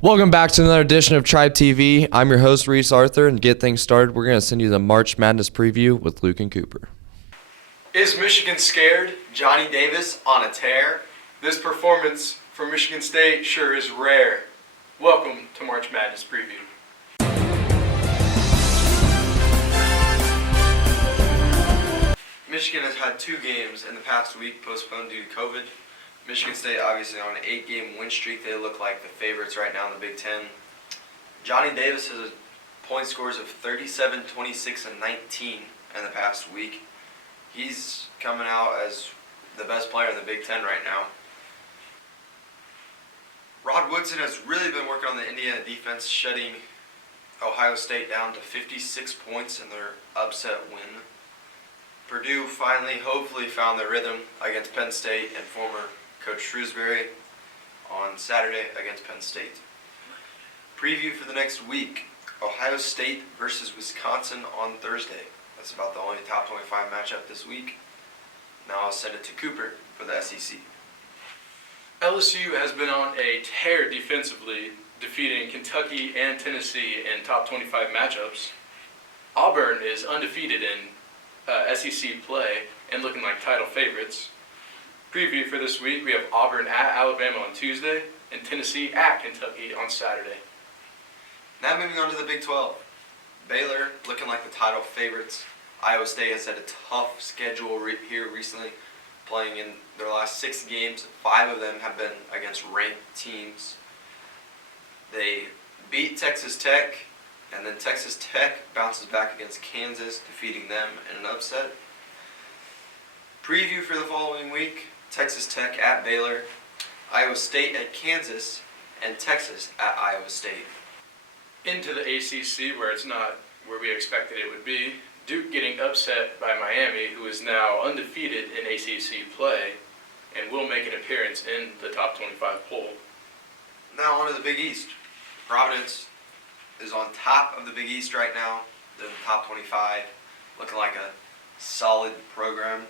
Welcome back to another edition of Tribe TV. I'm your host, Reese Arthur, and to get things started, we're going to send you the March Madness preview with Luke and Cooper. Is Michigan scared? Johnny Davis on a tear? This performance from Michigan State sure is rare. Welcome to March Madness preview. Michigan has had 2 games in the past week postponed due to COVID. Michigan State obviously on an 8-game win streak. They look like the favorites right now in the Big Ten. Johnny Davis has point scores of 37, 26, and 19 in the past week. He's coming out as the best player in the Big Ten right now. Rod Woodson has really been working on the Indiana defense, shutting Ohio State down to 56 points in their upset win. Purdue finally, hopefully, found their rhythm against Penn State and former Coach Shrewsbury on Saturday against Penn State. Preview for the next week, Ohio State versus Wisconsin on Thursday. That's about the only top 25 matchup this week. Now I'll send it to Cooper for the SEC. LSU has been on a tear defensively, defeating Kentucky and Tennessee in top 25 matchups. Auburn is undefeated in SEC play and looking like title favorites. Preview for this week, we have Auburn at Alabama on Tuesday and Tennessee at Kentucky on Saturday. Now moving on to the Big 12. Baylor looking like the title favorites. Iowa State has had a tough schedule here recently, playing in their last 6 games. 5 of them have been against ranked teams. They beat Texas Tech, and then Texas Tech bounces back against Kansas, defeating them in an upset. Preview for the following week, Texas Tech at Baylor, Iowa State at Kansas, and Texas at Iowa State. Into the ACC, where it's not where we expected it would be. Duke getting upset by Miami, who is now undefeated in ACC play and will make an appearance in the top 25 poll. Now on to the Big East. Providence is on top of the Big East right now. They're in the top 25, looking like a solid program.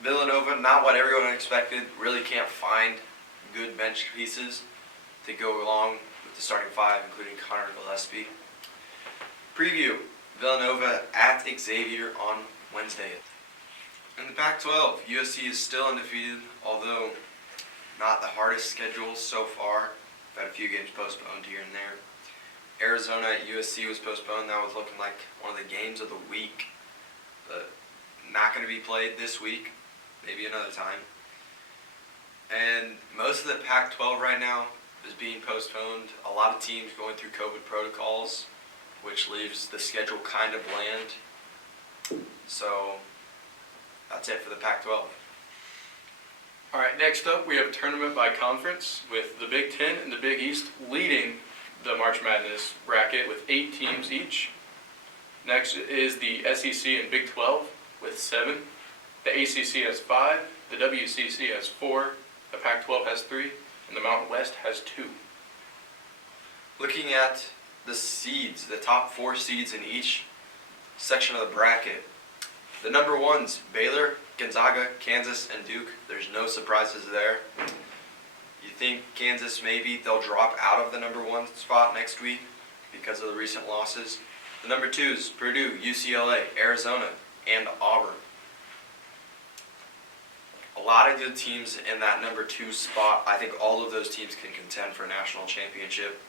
Villanova, not what everyone expected, really can't find good bench pieces to go along with the starting 5, including Connor Gillespie. Preview, Villanova at Xavier on Wednesday. In the Pac-12, USC is still undefeated, although not the hardest schedule so far. We've had a few games postponed here and there. Arizona at USC was postponed. That was looking like one of the games of the week, but not going to be played this week. Maybe another time. And most of the Pac-12 right now is being postponed. A lot of teams going through COVID protocols, which leaves the schedule kind of bland. So that's it for the Pac-12. All right, next up we have a tournament by conference with the Big Ten and the Big East leading the March Madness bracket with 8 teams each. Next is the SEC and Big 12 with 7. The ACC has 5, the WCC has 4, the Pac-12 has 3, and the Mountain West has 2. Looking at the seeds, the top 4 seeds in each section of the bracket. The number 1s, Baylor, Gonzaga, Kansas, and Duke. There's no surprises there. You think Kansas maybe they'll drop out of the number 1 spot next week because of the recent losses. The number 2s, Purdue, UCLA, Arizona, and Auburn. A lot of good teams in that number 2 spot. I think all of those teams can contend for a national championship.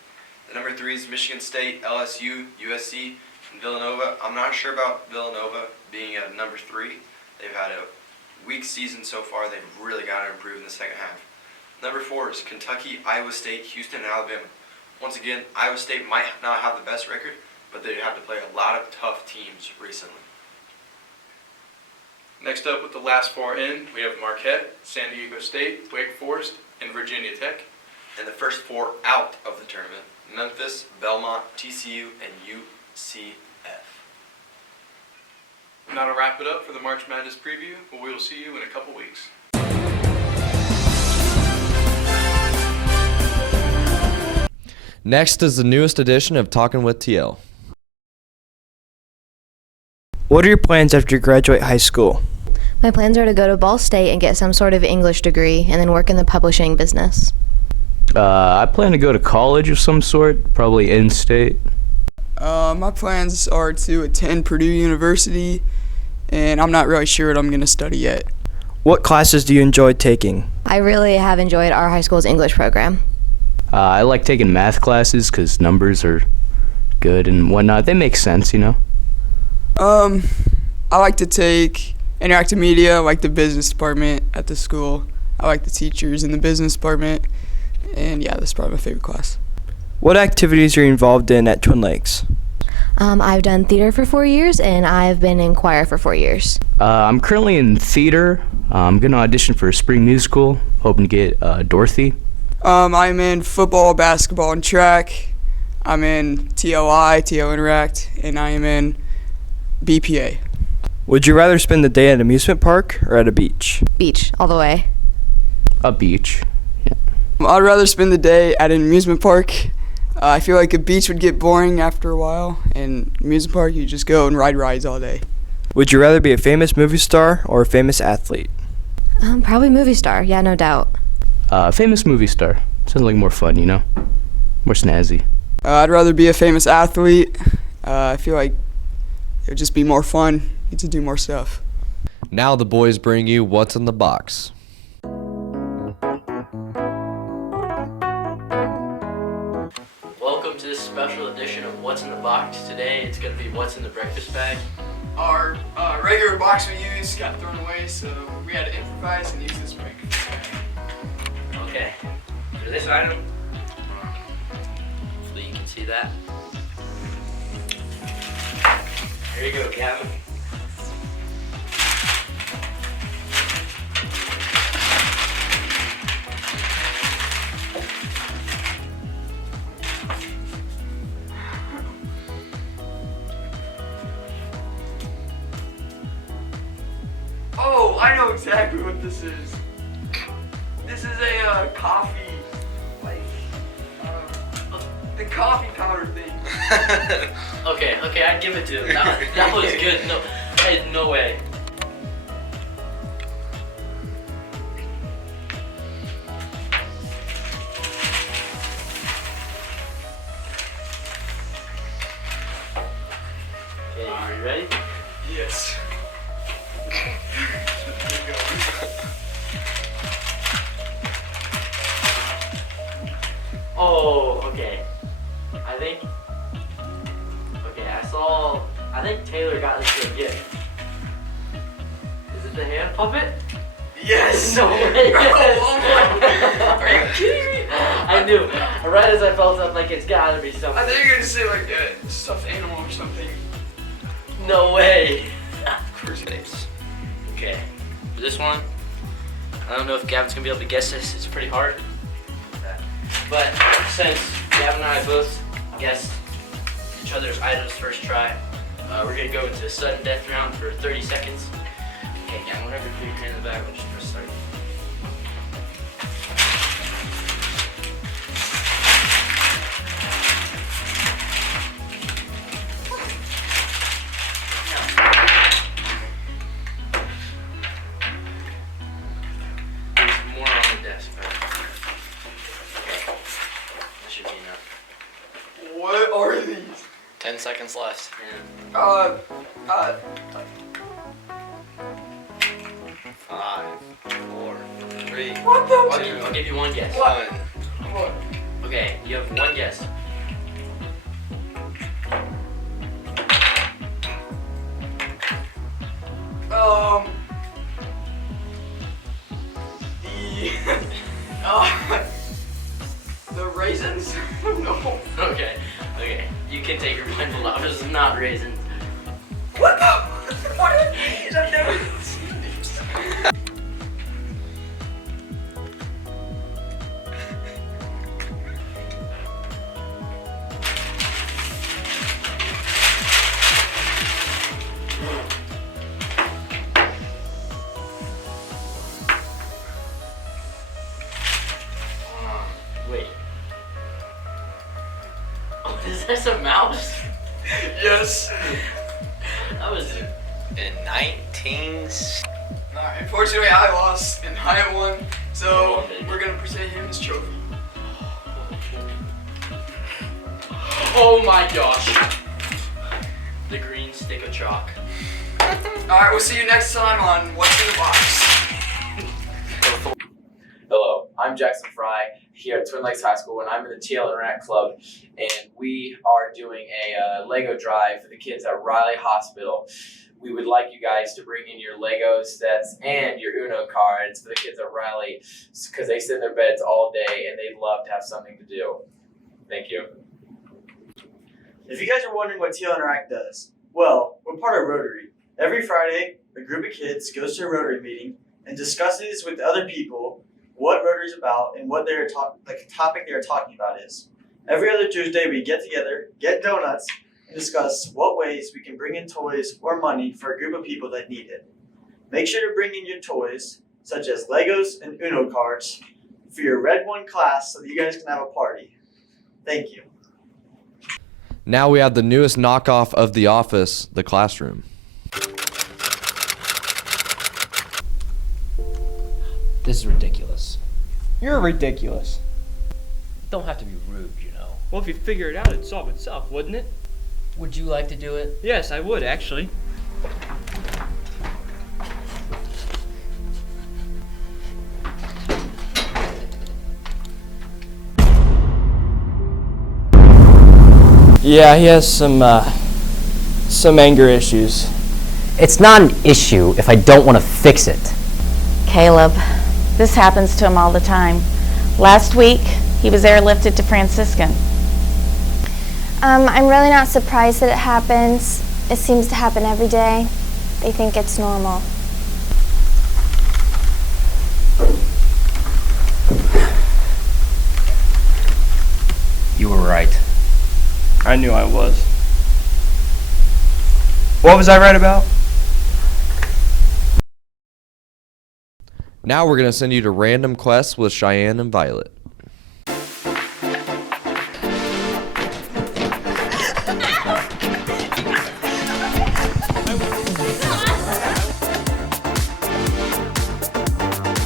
The number 3s, Michigan State, LSU, USC, and Villanova. I'm not sure about Villanova being at number 3. They've had a weak season so far. They've really got to improve in the second half. Number 4s, Kentucky, Iowa State, Houston, and Alabama. Once again, Iowa State might not have the best record, but they have to play a lot of tough teams recently. Next up with the last 4 in, we have Marquette, San Diego State, Wake Forest, and Virginia Tech. And the first 4 out of the tournament, Memphis, Belmont, TCU, and UCF. Now to wrap it up for the March Madness preview, we will see you in a couple weeks. Next is the newest edition of Talking with TL. What are your plans after you graduate high school? My plans are to go to Ball State and get some sort of English degree and then work in the publishing business. I plan to go to college of some sort, probably in-state. My plans are to attend Purdue University, and I'm not really sure what I'm going to study yet. What classes do you enjoy taking? I really have enjoyed our high school's English program. I like taking math classes because numbers are good and whatnot. They make sense, you know? I like to take interactive media. I like the business department at the school. I like the teachers in the business department, and yeah, that's probably my favorite class. What activities are you involved in at Twin Lakes? I've done theater for 4 years, and I've been in choir for 4 years. I'm currently in theater. I'm going to audition for a spring musical, hoping to get Dorothy. I'm in football, basketball, and track. I'm in TOI, TO Interact, and I am in BPA. Would you rather spend the day at an amusement park or at a beach? Beach, all the way. A beach. I'd rather spend the day at an amusement park. I feel like a beach would get boring after a while, and amusement park, you just go and ride rides all day. Would you rather be a famous movie star or a famous athlete? Probably movie star, yeah, no doubt. Famous movie star. Sounds like more fun, you know? More snazzy. I'd rather be a famous athlete. I feel like it would just be more fun. Get to do more stuff. Now the boys bring you What's in the Box. Welcome to this special edition of What's in the Box. Today it's going to be What's in the Breakfast Bag. Our regular box we used got thrown away, so we had to improvise and use this breakfast bag. Okay, for this item, hopefully you can see that. There you go, Gavin. Oh, I know exactly what this is. This is a coffee, like, the coffee powder thing. Okay, I'd give it to him. That was good. No, hey, no way. Okay, are you ready? Yes. Oh, okay. I think Taylor got this for a gift. Is it the hand puppet? Yes. No way. Oh, are you kidding me? I knew. Right as I felt up, like it's gotta be something. I thought you were gonna say like a stuffed animal or something. No way. Names. Okay. For this one, I don't know if Gavin's gonna be able to guess this. It's pretty hard. But since Gavin and I both guessed each other's items first try, we're gonna go into a sudden death round for 30 seconds. Okay, Gavin, whenever you put your hand in the bag, we'll just press start. There's more on the desk, but okay, that should be enough. What are these? 10 seconds left. And 5, 4, 3, What the? I'll give you one guess. 1. What? Okay, you have one guess. The raisins? No. Okay, you can take your blindfold off. This is not raisins. What the? What are these? I've never seen these. Wait. Oh, is this a mouse? Yes. That was. In 19... Unfortunately, I lost and I won, so we're gonna present him his trophy. Oh my gosh. The green stick of chalk. Alright, we'll see you next time on What's in the Box. Hello, I'm Jackson Fry here at Twin Lakes High School, and I'm in the TL Interact Club, and we are doing a Lego drive for the kids at Riley Hospital. We would like you guys to bring in your Lego sets and your Uno cards for the kids at Riley, because they sit in their beds all day and they love to have something to do. Thank you. If you guys are wondering what TL Interact does, well, we're part of Rotary. Every Friday, a group of kids goes to a Rotary meeting and discusses with other people what Rotary is about and what the topic they are talking about is. Every other Tuesday, we get together, get donuts, and discuss what ways we can bring in toys or money for a group of people that need it. Make sure to bring in your toys, such as Legos and Uno cards, for your Red 1 class so that you guys can have a party. Thank you. Now we have the newest knockoff of The Office, The Classroom. This is ridiculous. You're ridiculous. Don't have to be rude, you know. Well, if you figure it out, it'd solve itself, wouldn't it? Would you like to do it? Yes, I would, actually. Yeah, he has some anger issues. It's not an issue if I don't want to fix it. Caleb, this happens to him all the time. Last week, he was airlifted to Franciscan. I'm really not surprised that it happens. It seems to happen every day. They think it's normal. You were right. I knew I was. What was I right about? Now we're going to send you to Random Quests with Cheyenne and Violet.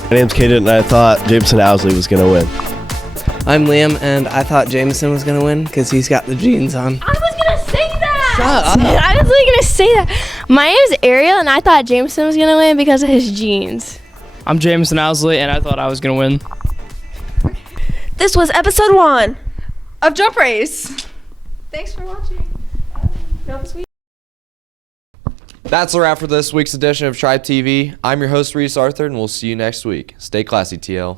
My name's Kaden, and I thought Jameson Owsley was going to win. I'm Liam, and I thought Jameson was going to win because he's got the jeans on. I was going to say that! Shut up. I was really going to say that. My name is Ariel, and I thought Jameson was going to win because of his jeans. I'm Jameson Owsley, and I thought I was going to win. This was episode 1 of Jump Race. Thanks for watching. That's a wrap for this week's edition of Tribe TV. I'm your host, Reese Arthur, and we'll see you next week. Stay classy, TL.